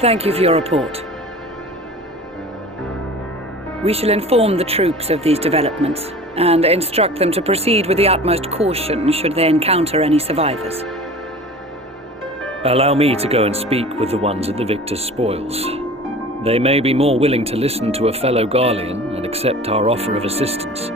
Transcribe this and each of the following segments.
Thank you for your report. We shall inform the troops of these developments and instruct them to proceed with the utmost caution should they encounter any survivors. Allow me to go and speak with the ones at the victor's spoils. They may be more willing to listen to a fellow Garlean and accept our offer of assistance.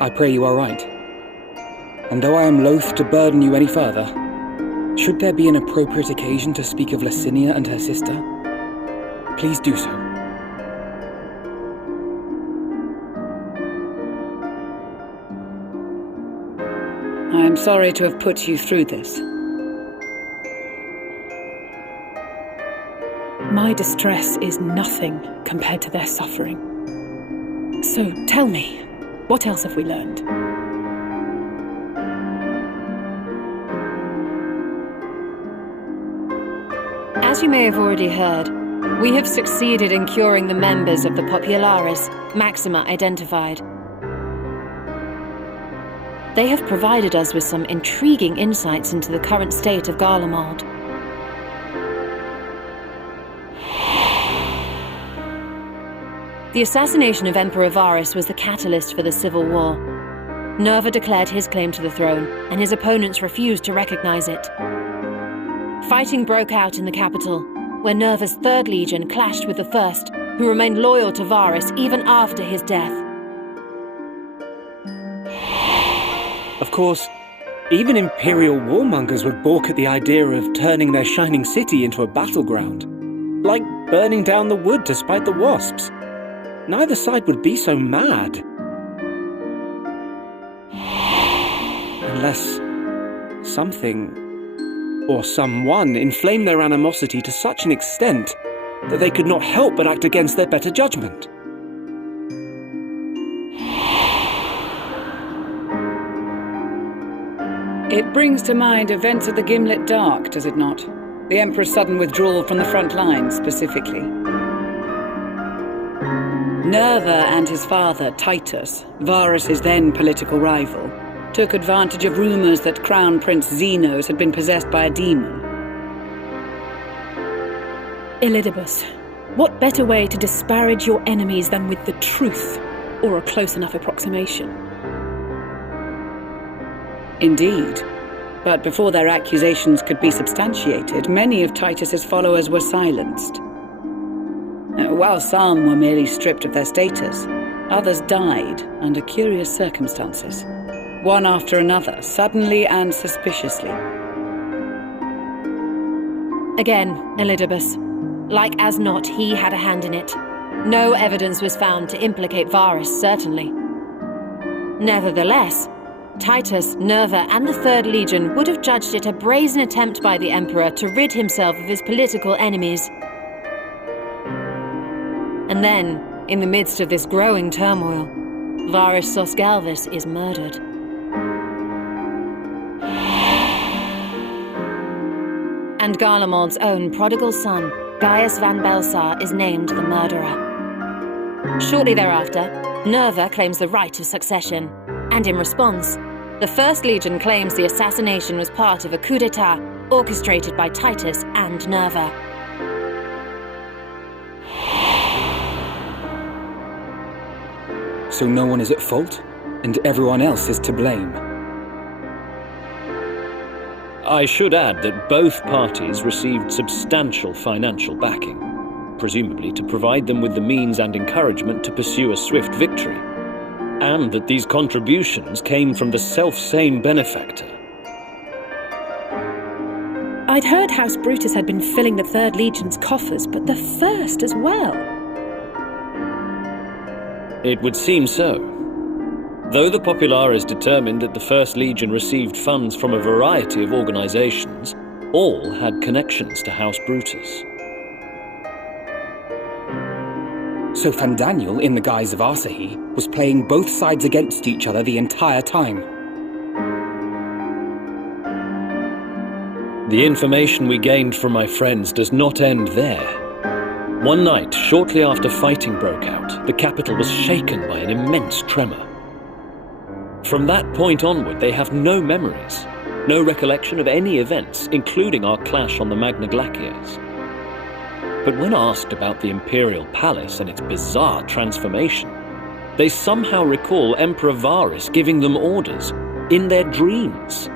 I pray you are right. And though I am loath to burden you any further, should there be an appropriate occasion to speak of Licinia and her sister, please do so. I am sorry to have put you through this. My distress is nothing compared to their suffering. So tell me, what else have we learned? As you may have already heard, we have succeeded in curing the members of the Populares, Maxima identified. They have provided us with some intriguing insights into the current state of Garlemald. The assassination of Emperor Varus was the catalyst for the civil war. Nerva declared his claim to the throne, and his opponents refused to recognize it. Fighting broke out in the capital, where Nerva's 3rd Legion clashed with the 1st, who remained loyal to Varus even after his death. Of course, even Imperial warmongers would balk at the idea of turning their shining city into a battleground. Like burning down the wood to spite the wasps. Neither side would be so mad. Unless something or someone inflamed their animosity to such an extent that they could not help but act against their better judgment. It brings to mind events of the Gimlet Dark, does it not? The Emperor's sudden withdrawal from the front lines, specifically. Nerva and his father, Titus, Varus's then political rival, took advantage of rumors that Crown Prince Zenos had been possessed by a demon. Elidibus, what better way to disparage your enemies than with the truth, or a close enough approximation? Indeed. But before their accusations could be substantiated, many of Titus's followers were silenced. While some were merely stripped of their status, others died under curious circumstances. One after another, suddenly and suspiciously. Again, Elidibus. Like as not, he had a hand in it. No evidence was found to implicate Varus, certainly. Nevertheless, Titus, Nerva, and the 3rd Legion would have judged it a brazen attempt by the Emperor to rid himself of his political enemies. And then, in the midst of this growing turmoil, Varus Sosgalvis is murdered. And Garlemald's own prodigal son, Gaius van Belsar, is named the murderer. Shortly thereafter, Nerva claims the right of succession, and in response, the 1st Legion claims the assassination was part of a coup d'etat orchestrated by Titus and Nerva. So no one is at fault, and everyone else is to blame. I should add that both parties received substantial financial backing, presumably to provide them with the means and encouragement to pursue a swift victory, and that these contributions came from the self-same benefactor. I'd heard House Brutus had been filling the 3rd Legion's coffers, but the 1st as well. It would seem so. Though the Populares determined that the 1st Legion received funds from a variety of organizations, all had connections to House Brutus. So Fandaniel, in the guise of Asahi, was playing both sides against each other the entire time. The information we gained from my friends does not end there. One night, shortly after fighting broke out, the capital was shaken by an immense tremor. From that point onward, they have no memories, no recollection of any events, including our clash on the Magna Glaciers. But when asked about the Imperial Palace and its bizarre transformation, they somehow recall Emperor Varus giving them orders in their dreams.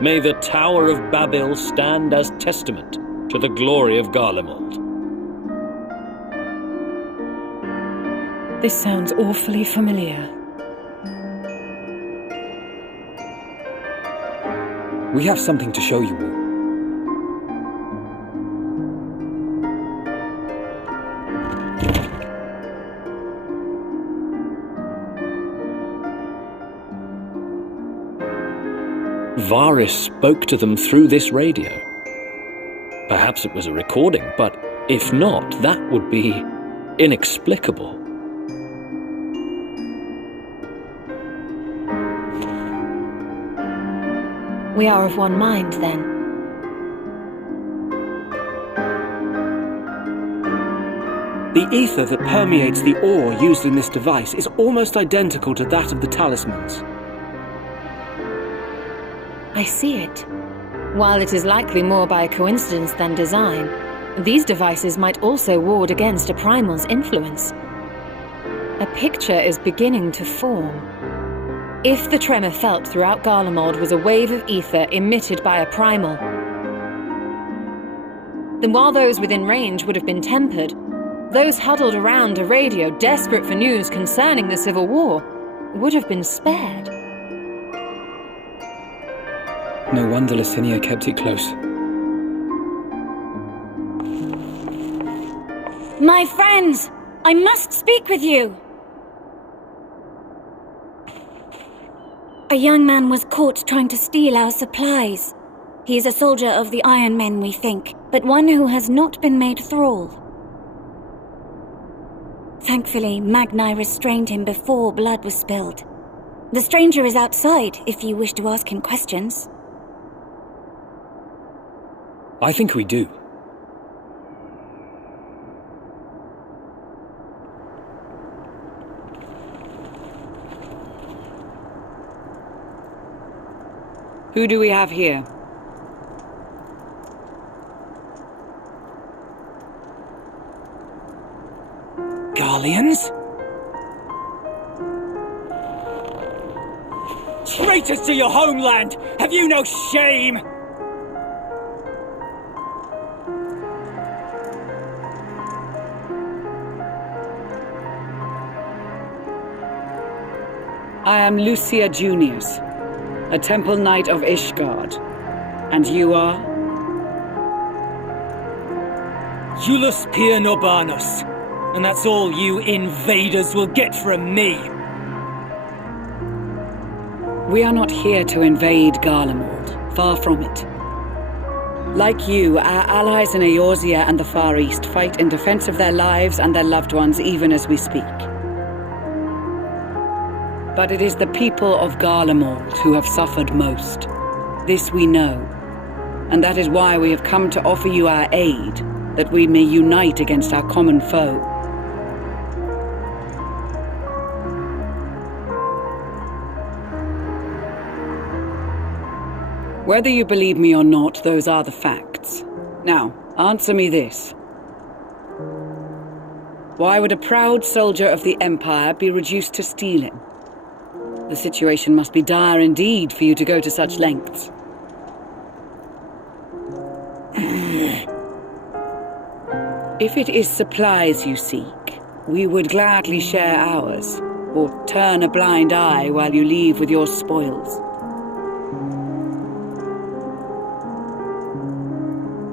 May the Tower of Babel stand as testament to the glory of Garlemald. This sounds awfully familiar. We have something to show you all. Varus spoke to them through this radio. Perhaps it was a recording, but if not, that would be inexplicable. We are of one mind, then. The ether that permeates the ore used in this device is almost identical to that of the talismans. I see it. While it is likely more by coincidence than design, these devices might also ward against a primal's influence. A picture is beginning to form. If the tremor felt throughout Garlemald was a wave of ether emitted by a primal, then while those within range would have been tempered, those huddled around a radio desperate for news concerning the Civil War would have been spared. No wonder Licinia kept it close. My friends! I must speak with you! A young man was caught trying to steal our supplies. He is a soldier of the Iron Men, we think, but one who has not been made thrall. Thankfully, Magni restrained him before blood was spilled. The stranger is outside, if you wish to ask him questions. I think we do. Who do we have here? Garleans? Traitors to your homeland! Have you no shame? I am Lucia Junius, a Temple Knight of Ishgard. And you are? Julius Pier Norbanus. And that's all you invaders will get from me. We are not here to invade Garlemald, far from it. Like you, our allies in Eorzea and the Far East fight in defense of their lives and their loved ones even as we speak. But it is the people of Garlemald who have suffered most. This we know, and that is why we have come to offer you our aid, that we may unite against our common foe. Whether you believe me or not, those are the facts. Now, answer me this. Why would a proud soldier of the Empire be reduced to stealing? The situation must be dire indeed for you to go to such lengths. If it is supplies you seek, we would gladly share ours, or turn a blind eye while you leave with your spoils.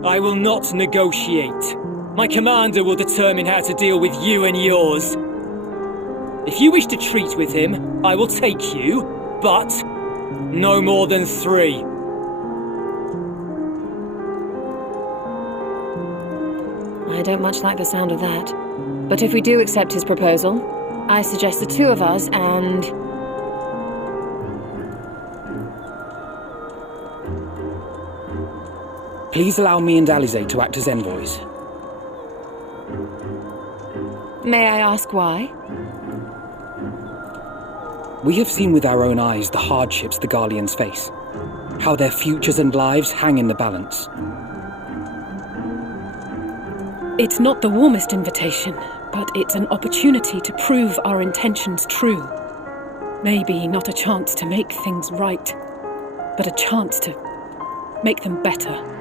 I will not negotiate. My commander will determine how to deal with you and yours. If you wish to treat with him, I will take you, but no more than 3. I don't much like the sound of that. But if we do accept his proposal, I suggest the two of us and... Please allow me and Alize to act as envoys. May I ask why? We have seen with our own eyes the hardships the Garleans face, how their futures and lives hang in the balance. It's not the warmest invitation, but it's an opportunity to prove our intentions true. Maybe not a chance to make things right, but a chance to make them better.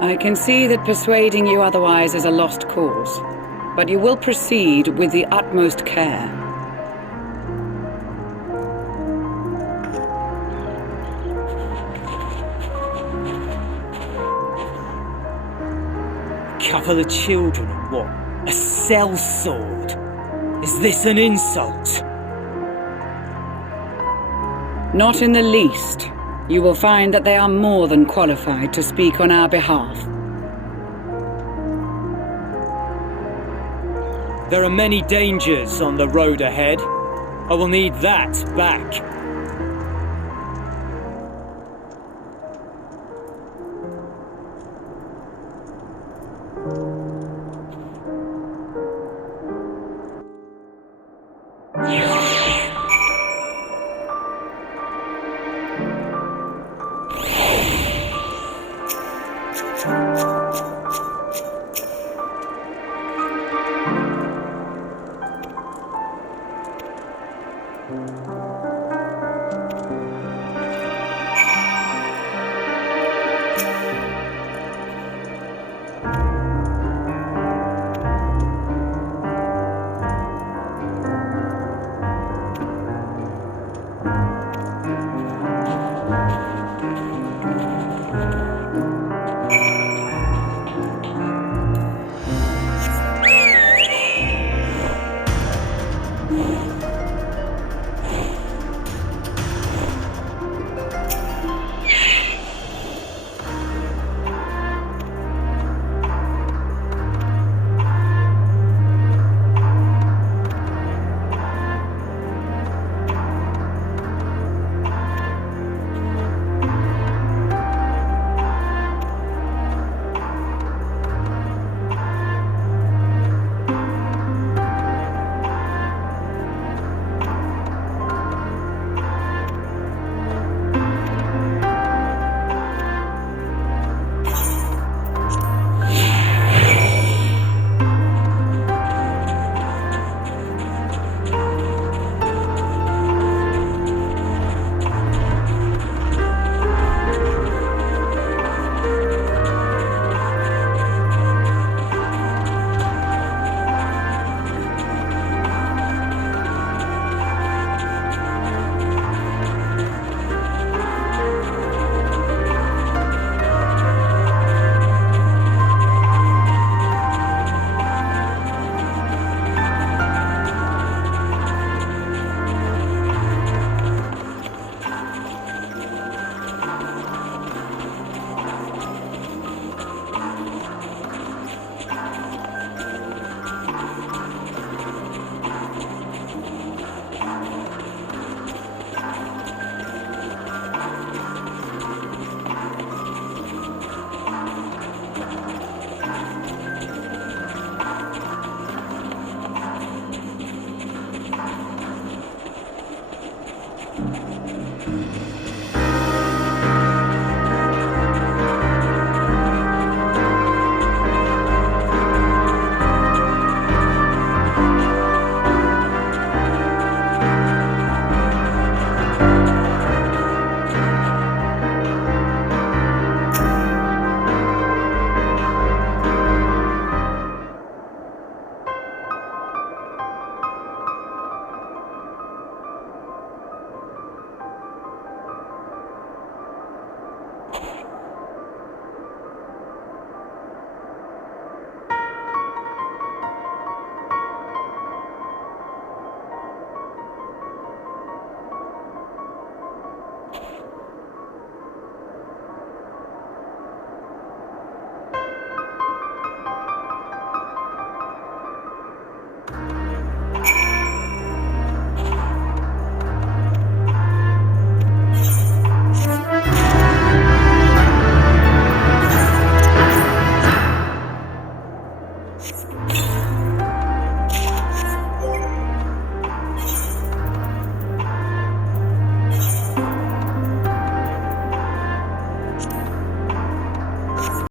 I can see that persuading you otherwise is a lost cause, but you will proceed with the utmost care. Couple of children or what? A sellsword? Is this an insult? Not in the least. You will find that they are more than qualified to speak on our behalf. There are many dangers on the road ahead. I will need that back.